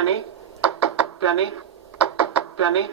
Danny? Danny? Danny?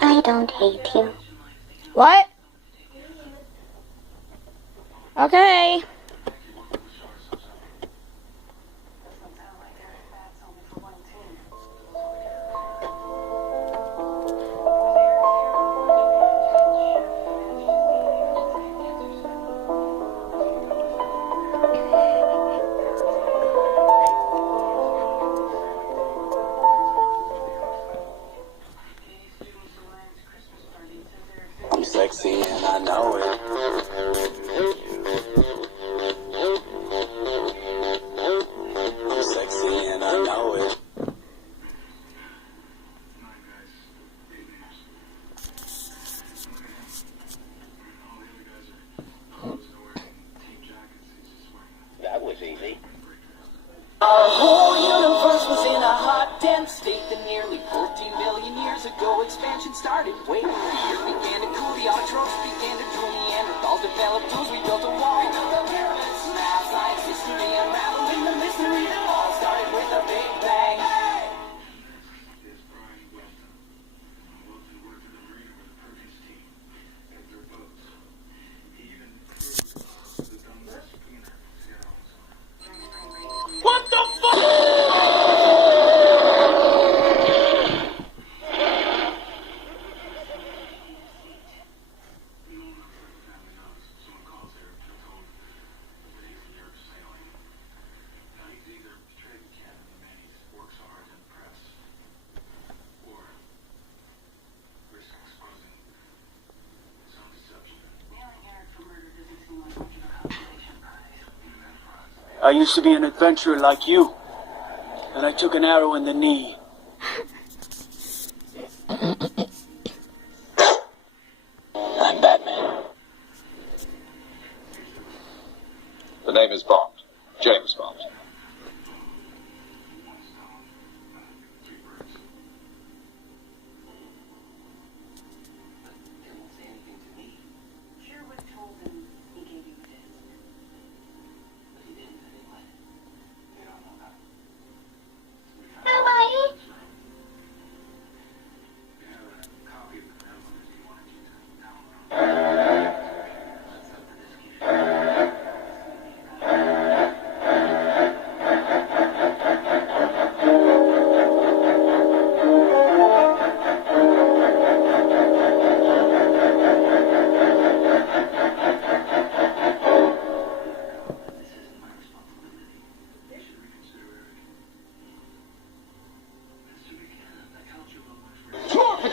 I don't hate you. What? Okay. I'm sexy and I know it. I'm sexy and I know it. That was easy. Our whole universe was in a hot, dense state that nearly 14 billion years ago expansion started. Wait, the earth began to cool, the autotrophs began to drool, Neanderthals developed tools, we built a wall. We built the pyramids, math, science, history, unraveling the mystery that all started with a big bang. Is Brian Wilson. Wilson worked in the marina with the Perkins team. Kept their boats. He even crewed the Dunlop schooner, Seattle. What the fuck? I used to be an adventurer like you, and I took an arrow in the knee. I'm Batman. The name is Bond. James Bond.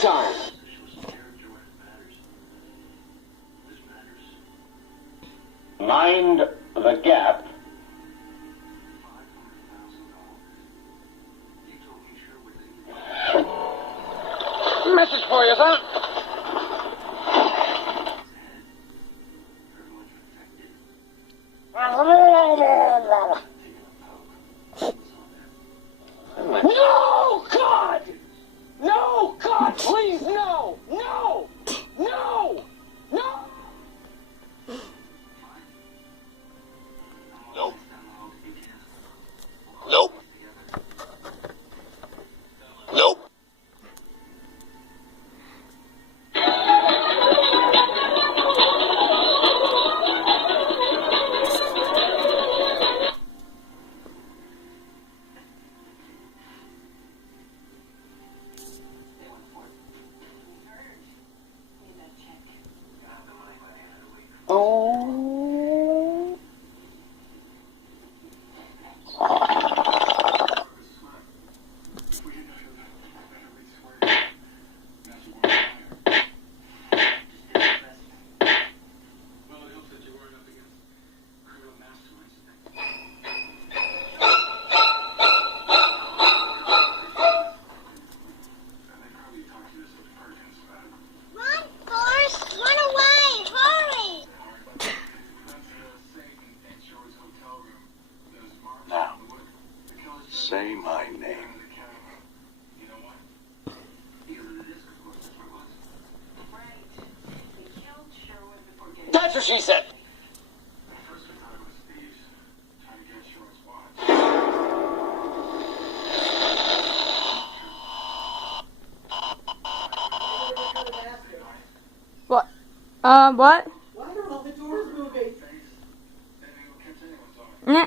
Time. Mind the gap. Message for you, son. No, God! No, God, please, no! No! No! No! Nope. Nope. Nope. What? Wonderful, the door's moving. Nah.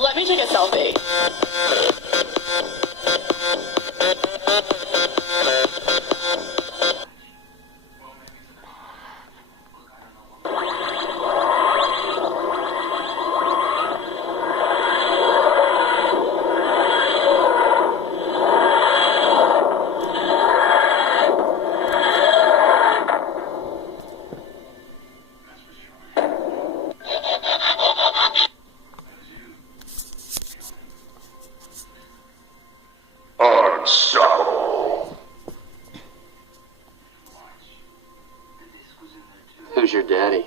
Let me take a selfie. Who's your daddy?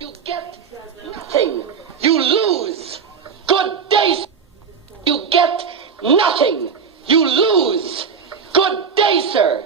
You get nothing. You lose. Good day. You get nothing. You lose. Good day, sir.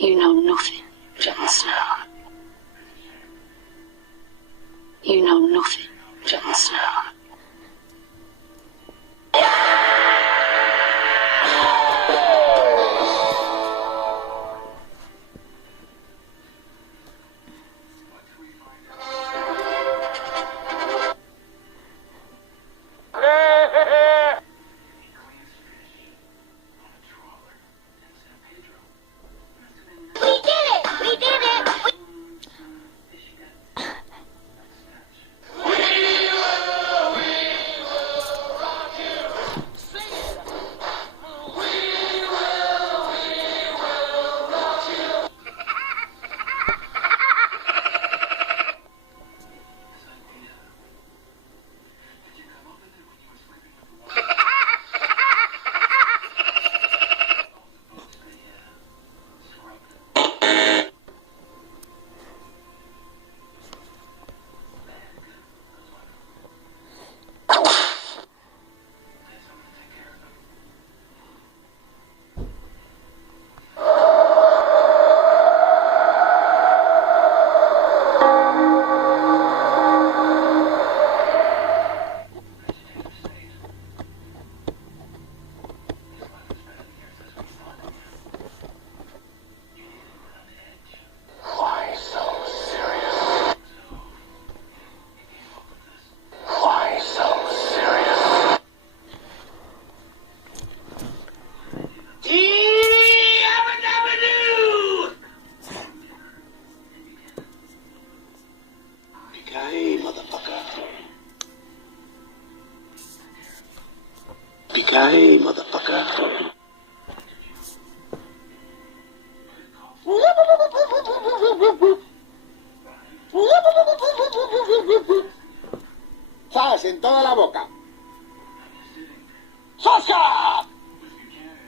You know nothing, Jon Snow. You know nothing, Jon Snow. Yippee-ki-yay, motherfucker. ¿Sabes? En toda la boca. ¡Sosca!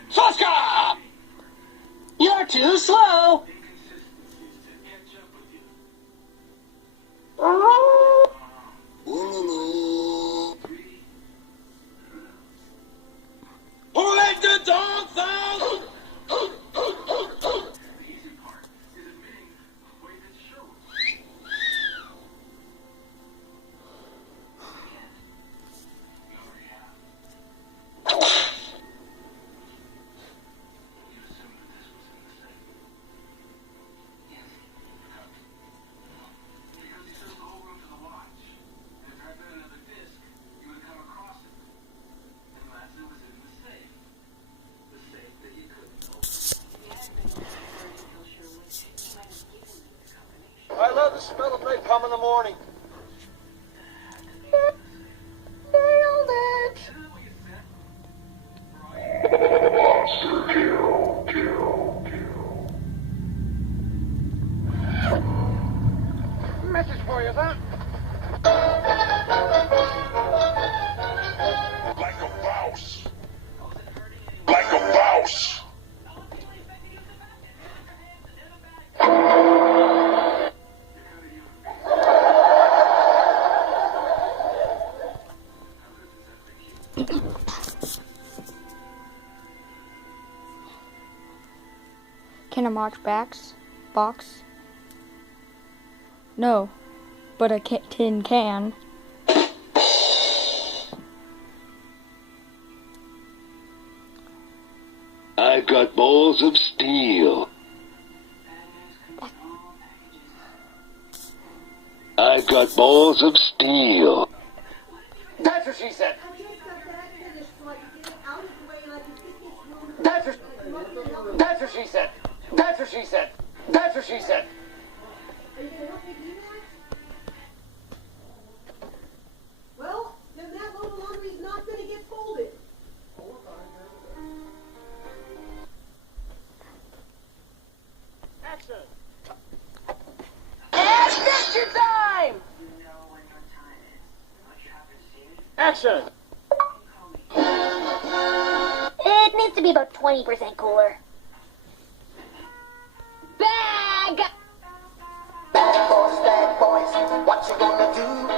¡Sosca! You're too slow. Who let the dogs out? morning. Message for you, son. Like a mouse. Like a mouse. Can a box? No, but a tin can. I've got balls of steel. I've got balls of steel. That's what she said. That's what she said. That's what she said. That's what she said. Well, then that load of laundry is not going to get folded. Action! Adventure time! Action! It needs to be about 20% cooler. Bag! Bad boys, what you gonna do?